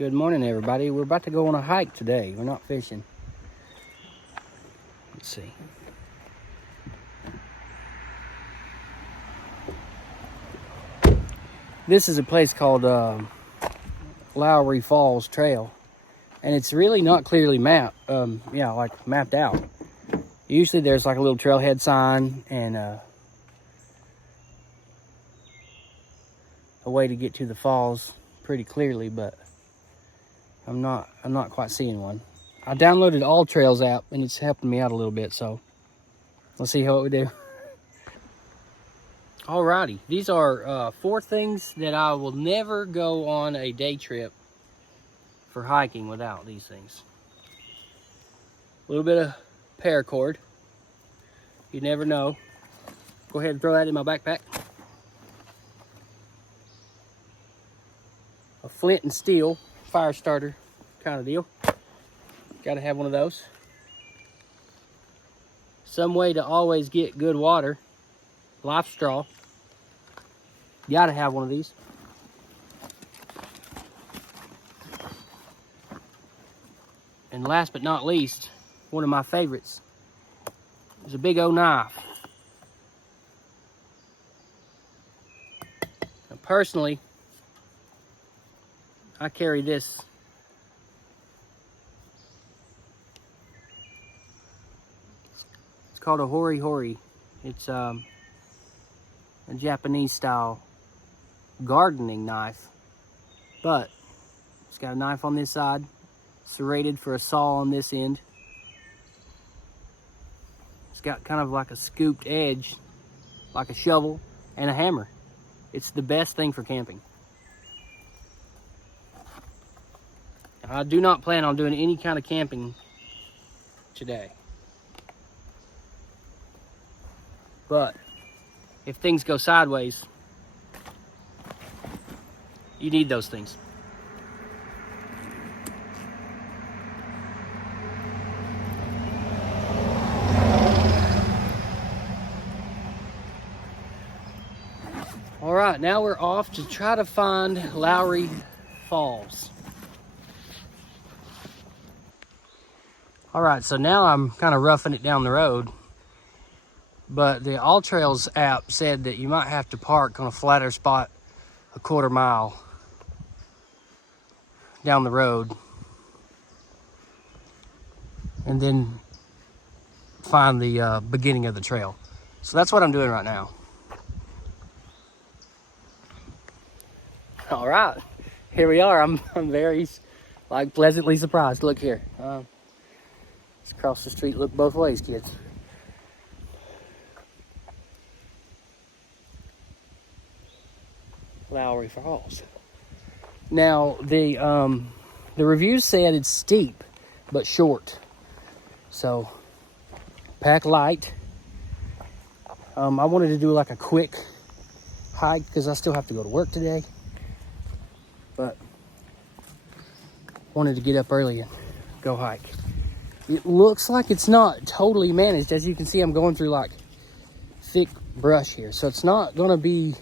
Good morning, everybody. We're about to go on a hike today. We're not fishing. Let's see. This is a place called Lowry Falls Trail, and it's really not clearly mapped. Mapped out. Usually, there's like a little trailhead sign and a way to get to the falls pretty clearly, but I'm not quite seeing one. I downloaded All Trails app and it's helping me out a little bit, so let's see how it would do. Alrighty, these are 4 things that I will never go on a day trip for hiking without these things. A little bit of paracord. You never know. Go ahead and throw that in my backpack. A flint and steel fire starter kind of deal. Gotta have one of those. Some way to always get good water. Life straw. Gotta have one of these. And last but not least, one of my favorites is a big old knife. Now, personally, I carry this. It's called a hori hori. It's a Japanese style gardening knife, but it's got a knife on this side, serrated for a saw on this end. It's got kind of like a scooped edge, like a shovel, and a hammer. It's the best thing for camping. I do not plan on doing any kind of camping today. But if things go sideways, you need those things. All right, now we're off to try to find Lowry Falls. All right, so now I'm kind of roughing it down the road, but the All Trails app said that you might have to park on a flatter spot a quarter mile down the road and then find the beginning of the trail. So that's what I'm doing right now. All right, here we are. I'm very pleasantly surprised. Look here. Let's cross the street, look both ways, kids. Lowry Falls. Now, the reviews said it's steep, but short. So, pack light. I wanted to do like a quick hike because I still have to go to work today. But wanted to get up early and go hike. It looks like it's not totally managed. As you can see, I'm going through like thick brush here. So it's not gonna be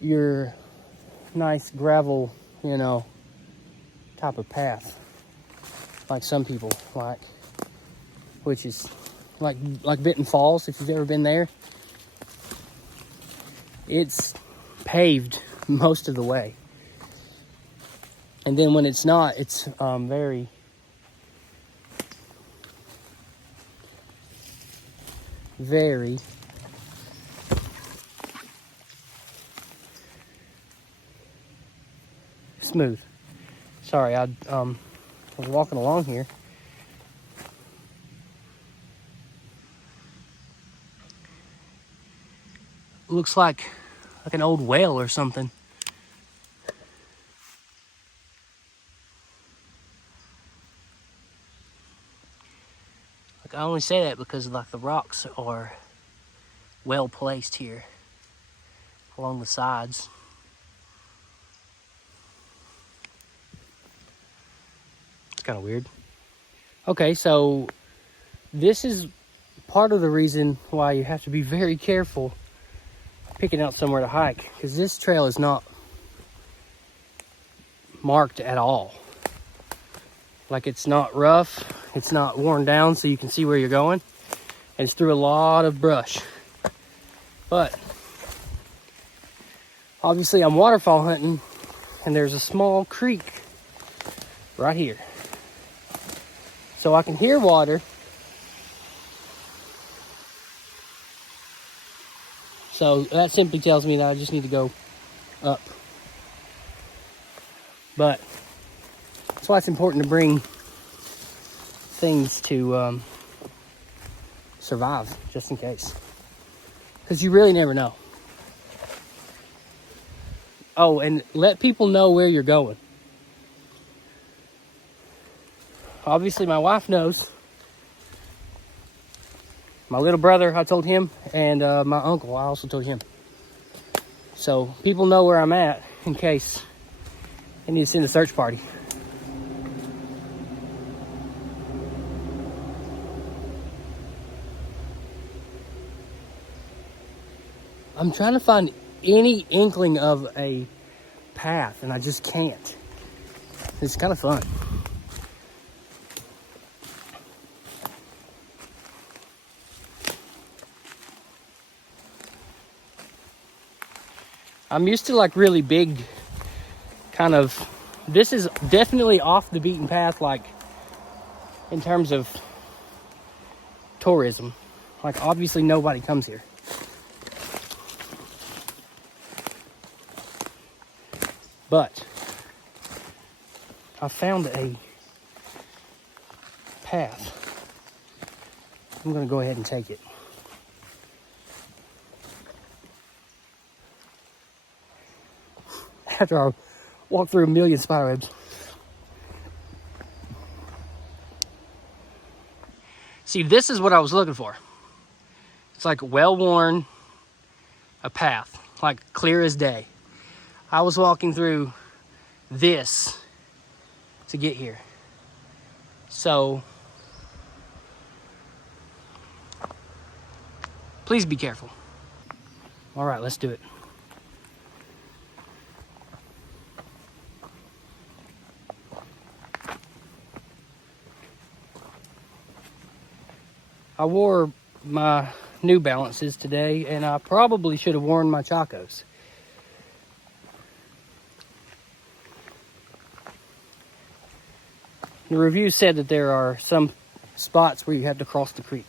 your nice gravel, type of path like some people like, which is like Benton Falls, if you've ever been there. It's paved most of the way. And then when it's not, it's very smooth. Sorry, I was walking along here. Looks like an old whale or something. I only say that because the rocks are well placed here along the sides. It's kind of weird. Okay, so this is part of the reason why you have to be very careful picking out somewhere to hike, because this trail is not marked at all. Like, it's not rough, it's not worn down so you can see where you're going. And it's through a lot of brush. But obviously I'm waterfall hunting, and there's a small creek right here. So I can hear water. So that simply tells me that I just need to go up. But that's why it's important to bring things to survive, just in case. Because you really never know. Oh, and let people know where you're going. Obviously, my wife knows. My little brother, I told him, and my uncle, I also told him. So people know where I'm at in case they need to send a search party. I'm trying to find any inkling of a path, and I just can't. It's kind of fun. I'm used to like really big kind of, this is definitely off the beaten path, like in terms of tourism. Like, obviously nobody comes here. But I found a path. I'm gonna go ahead and take it. After I walk through a million spiderwebs. See, this is what I was looking for. It's like well-worn, a path, like clear as day. I was walking through this to get here. So, please be careful. All right, let's do it. I wore my New Balances today, and I probably should have worn my Chacos. The review said that there are some spots where you have to cross the creek.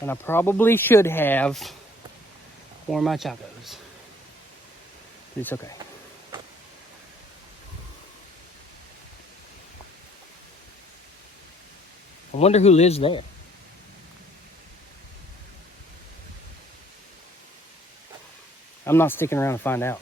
And I probably should have worn my Chacos. But it's okay. I wonder who lives there. I'm not sticking around to find out.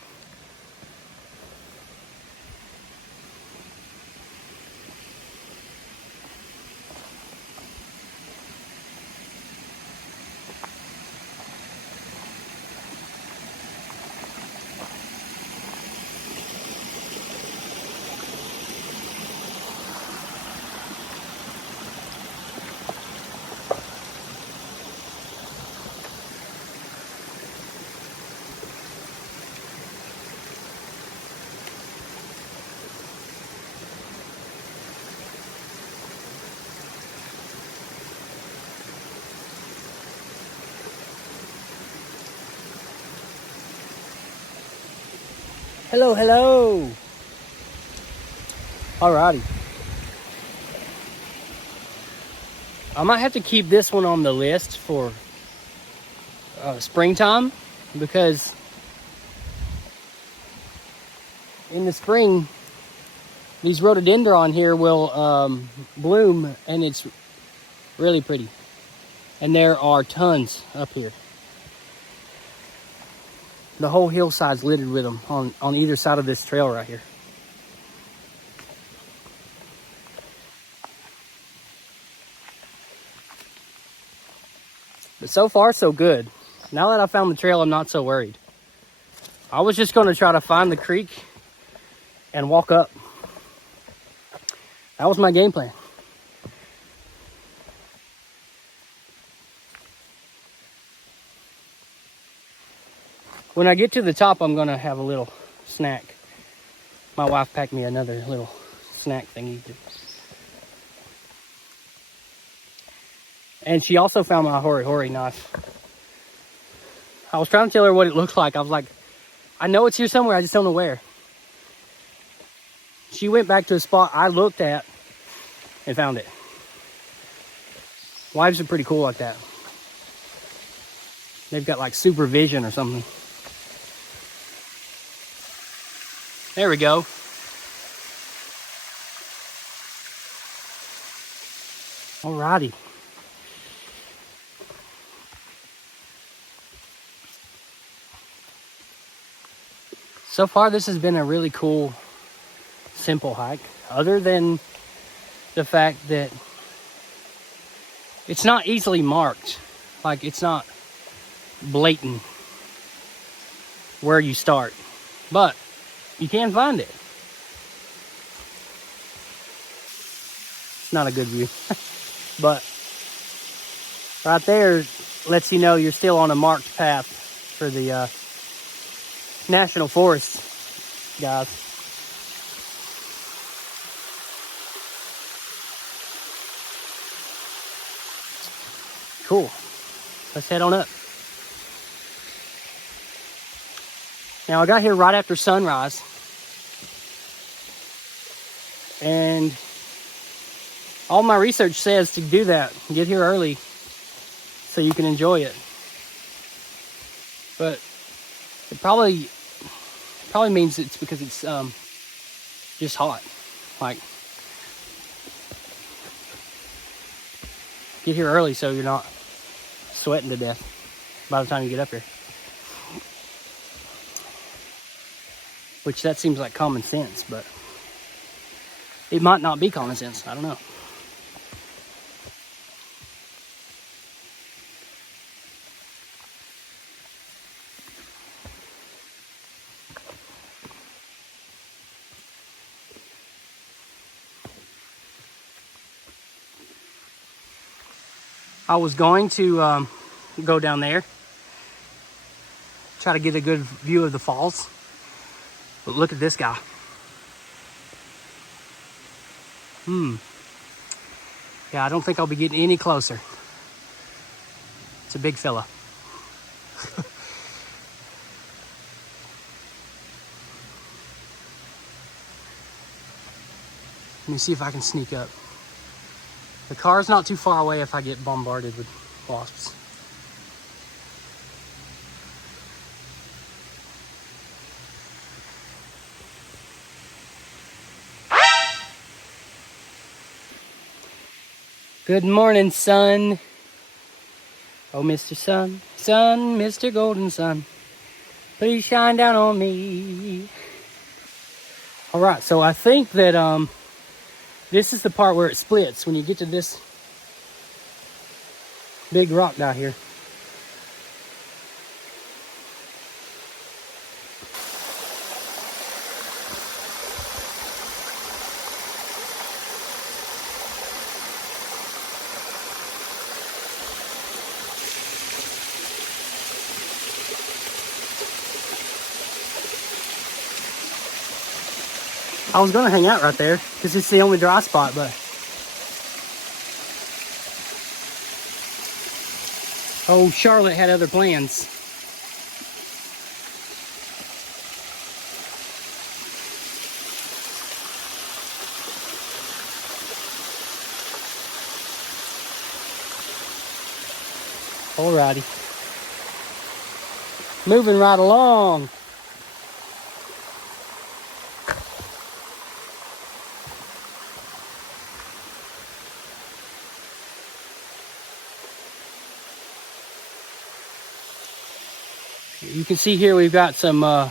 Hello, hello. Alrighty. I might have to keep this one on the list for springtime, because in the spring, these rhododendron here will bloom, and it's really pretty. And there are tons up here. The whole hillside's littered with them on either side of this trail right here. But so far, so good. Now that I found the trail, I'm not so worried. I was just going to try to find the creek and walk up. That was my game plan. When I get to the top, I'm going to have a little snack. My wife packed me another little snack thingy. And she also found my hori knife. I was trying to tell her what it looks like. I was like, I know it's here somewhere, I just don't know where. She went back to a spot I looked at and found it. Wives are pretty cool like that. They've got like supervision or something. There we go. Alrighty. So far, this has been a really cool, simple hike. Other than the fact that it's not easily marked. Like, it's not blatant where you start. But you can find it. It's not a good view. But right there lets you know you're still on a marked path for the National Forest, guys. Cool. Let's head on up. Now I got here right after sunrise. And all my research says to do that. Get here early so you can enjoy it. But it probably means it's because it's just hot. Like, get here early so you're not sweating to death by the time you get up here. Which that seems like common sense, but it might not be common sense. I don't know. I was going to go down there, try to get a good view of the falls. But look at this guy. Yeah, I don't think I'll be getting any closer. It's a big fella. Let me see if I can sneak up. The car's not too far away if I get bombarded with wasps. Good morning, sun. Oh, Mr. Sun, sun, Mr. Golden Sun, please shine down on me. All right, so I think that this is the part where it splits when you get to this big rock down here. I was gonna hang out right there because it's the only dry spot, but oh, Charlotte had other plans. Alrighty. Moving right along. You can see here we've got some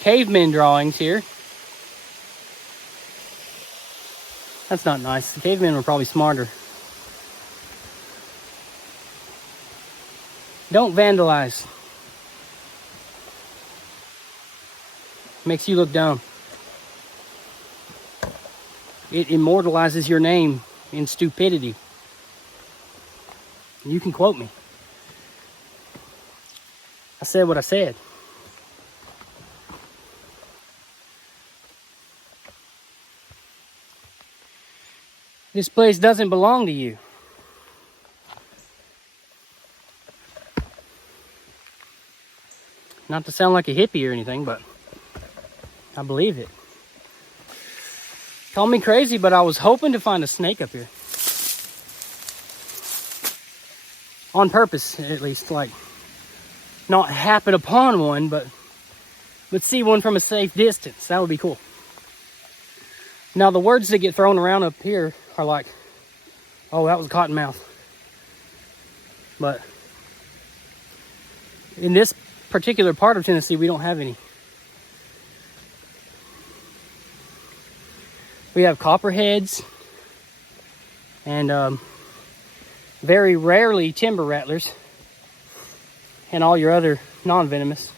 caveman drawings here. That's not nice. The cavemen were probably smarter. Don't vandalize. Makes you look dumb. It immortalizes your name in stupidity. You can quote me. I said what I said. This place doesn't belong to you. Not to sound like a hippie or anything, but I believe it. Call me crazy, but I was hoping to find a snake up here. On purpose, at least, like, not happen upon one, but see one from a safe distance. That would be cool. Now, the words that get thrown around up here are like, oh, that was a cottonmouth. But in this particular part of Tennessee, we don't have any. We have copperheads and very rarely timber rattlers and all your other non-venomous.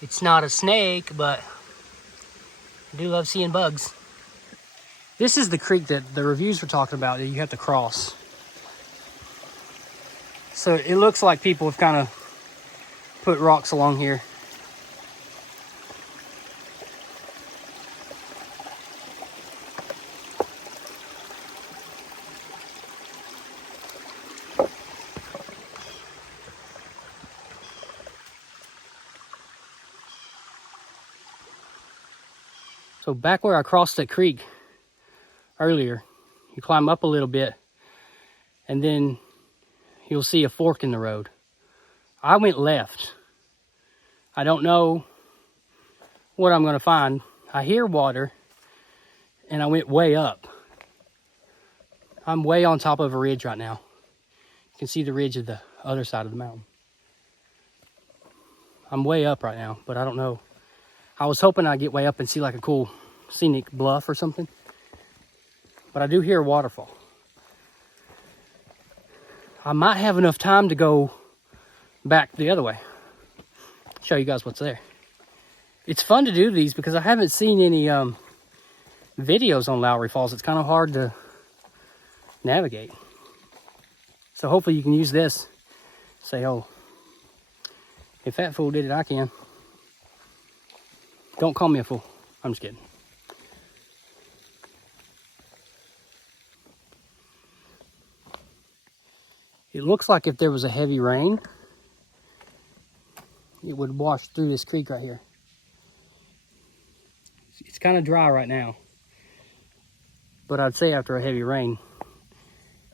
It's not a snake, but I do love seeing bugs. This is the creek that the reviews were talking about that you have to cross. So it looks like people have kind of put rocks along here. So back where I crossed that creek earlier, you climb up a little bit and then you'll see a fork in the road. I went left. I don't know what I'm gonna find. I hear water and I went way up. I'm way on top of a ridge right now. You can see the ridge of the other side of the mountain. I'm way up right now, but I don't know. I was hoping I'd get way up and see like a cool scenic bluff or something. But I do hear a waterfall. I might have enough time to go back the other way. Show you guys what's there. It's fun to do these because I haven't seen any videos on Lowry Falls. It's kind of hard to navigate. So hopefully you can use this. Say, oh, if that fool did it, I can. Don't call me a fool. I'm just kidding. It looks like if there was a heavy rain, it would wash through this creek right here. It's kind of dry right now. But I'd say after a heavy rain,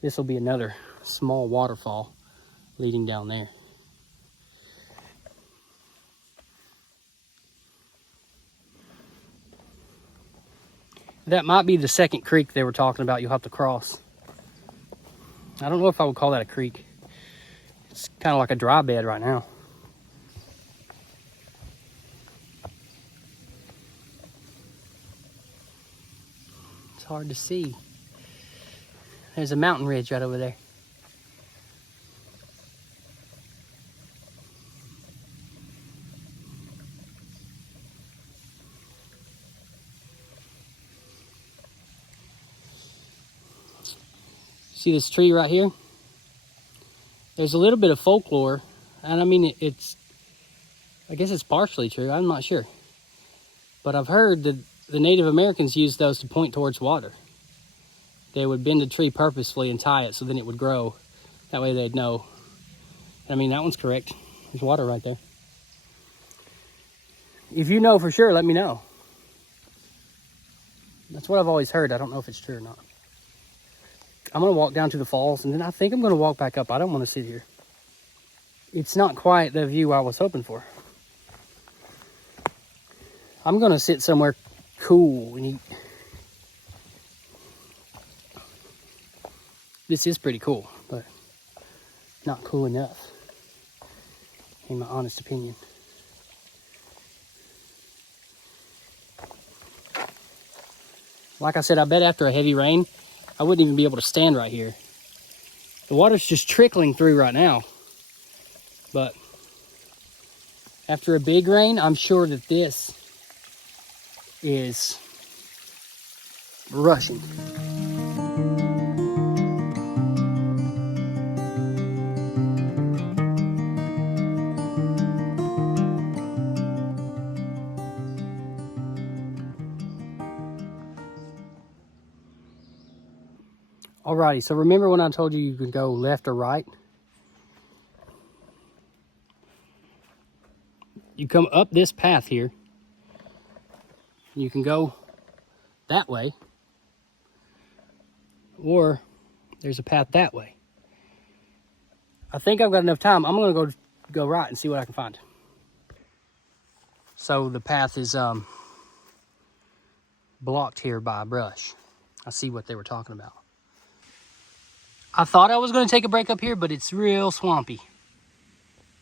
this will be another small waterfall leading down there. That might be the second creek they were talking about you'll have to cross. I don't know if I would call that a creek. It's kind of like a dry bed right now. It's hard to see. There's a mountain ridge right over there. See this tree right here? There's a little bit of folklore, and I mean, I guess it's partially true, I'm not sure. But I've heard that the Native Americans used those to point towards water. They would bend a tree purposefully and tie it so then it would grow. That way they'd know. I mean, that one's correct. There's water right there. If you know for sure, let me know. That's what I've always heard. I don't know if it's true or not. I'm going to walk down to the falls, and then I think I'm going to walk back up. I don't want to sit here. It's not quite the view I was hoping for. I'm going to sit somewhere cool and eat. This is pretty cool, but not cool enough, in my honest opinion. Like I said, I bet after a heavy rain, I wouldn't even be able to stand right here. The water's just trickling through right now. But after a big rain, I'm sure that this is rushing. Alrighty, so remember when I told you you could go left or right? You come up this path here. You can go that way, or there's a path that way. I think I've got enough time. I'm gonna go right and see what I can find. So the path is blocked here by brush. I see what they were talking about. I thought I was gonna take a break up here, but it's real swampy.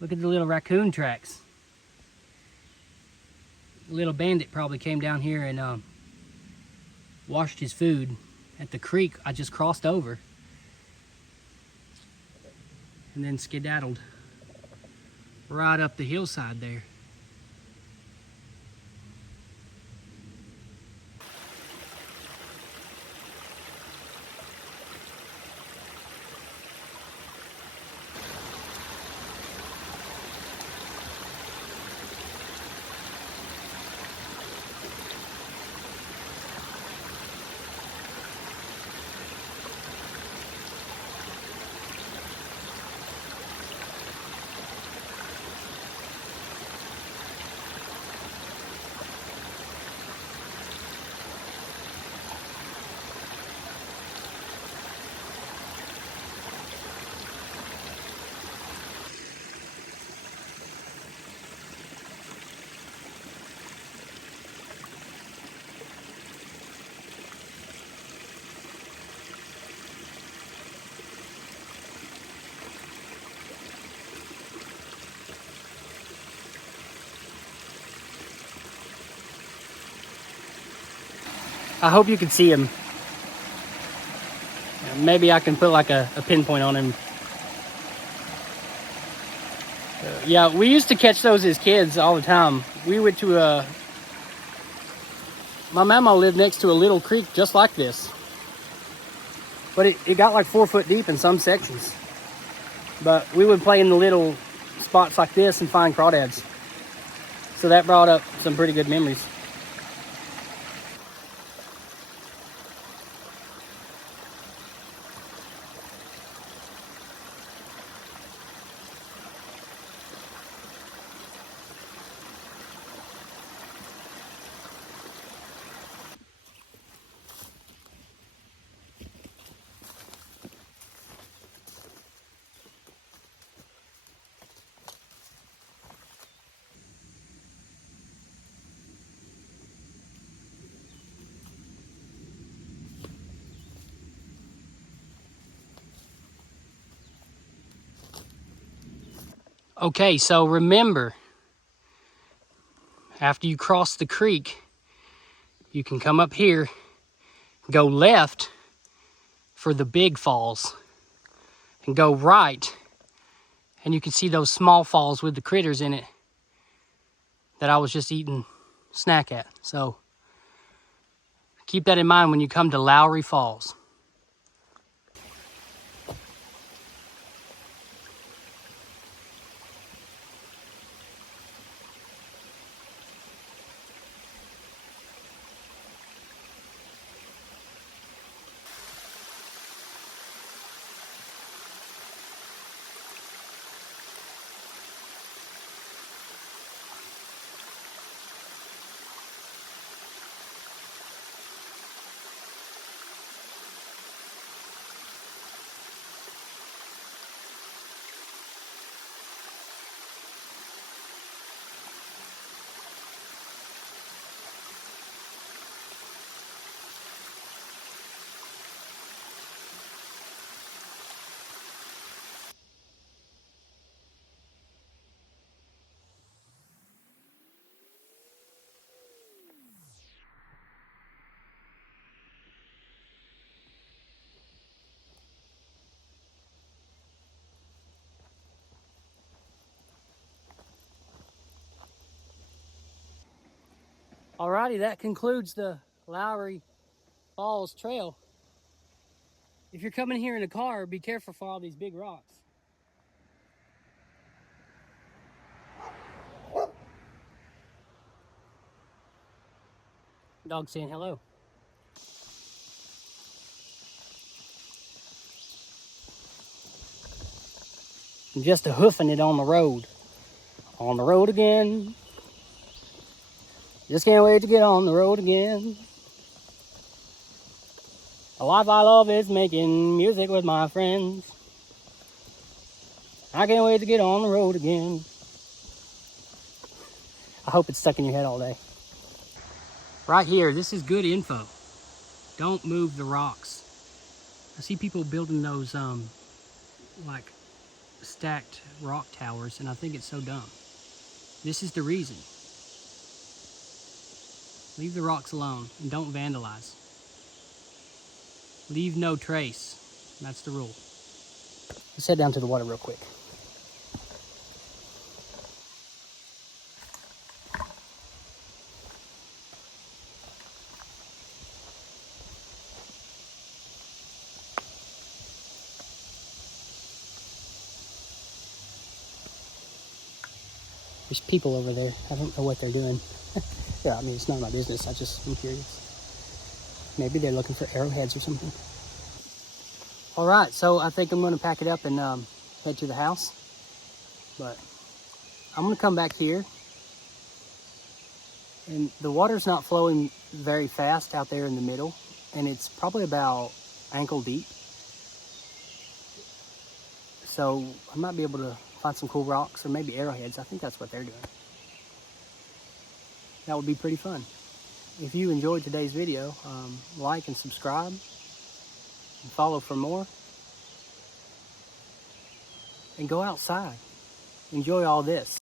Look at the little raccoon tracks. The little bandit probably came down here and washed his food at the creek I just crossed over, and then skedaddled right up the hillside there. I hope you can see him. Maybe I can put like a pinpoint on him. Yeah, we used to catch those as kids all the time. We went to my mama lived next to a little creek just like this. But it got like 4 foot deep in some sections. But we would play in the little spots like this and find crawdads. So that brought up some pretty good memories. Okay, so remember, after you cross the creek, you can come up here, go left for the big falls, and go right, and you can see those small falls with the critters in it that I was just eating snack at. So keep that in mind when you come to Lowry Falls. Alrighty, that concludes the Lowry Falls Trail. If you're coming here in a car, be careful for all these big rocks. Dog saying hello. I'm just a hoofing it on the road. On the road again. Just can't wait to get on the road again. A life I love is making music with my friends. I can't wait to get on the road again. I hope it's stuck in your head all day. Right here, this is good info. Don't move the rocks. I see people building those like stacked rock towers, and I think it's so dumb. This is the reason. Leave the rocks alone and don't vandalize. Leave no trace. That's the rule. Let's head down to the water real quick. There's people over there. I don't know what they're doing. Yeah, I mean, it's none of my business. I'm curious. Maybe they're looking for arrowheads or something. All right, so I think I'm going to pack it up and head to the house. But I'm going to come back here. And the water's not flowing very fast out there in the middle. And it's probably about ankle deep. So I might be able to find some cool rocks or maybe arrowheads. I think that's what they're doing. That would be pretty fun. If you enjoyed today's video, like and subscribe and follow for more. And go outside. Enjoy all this.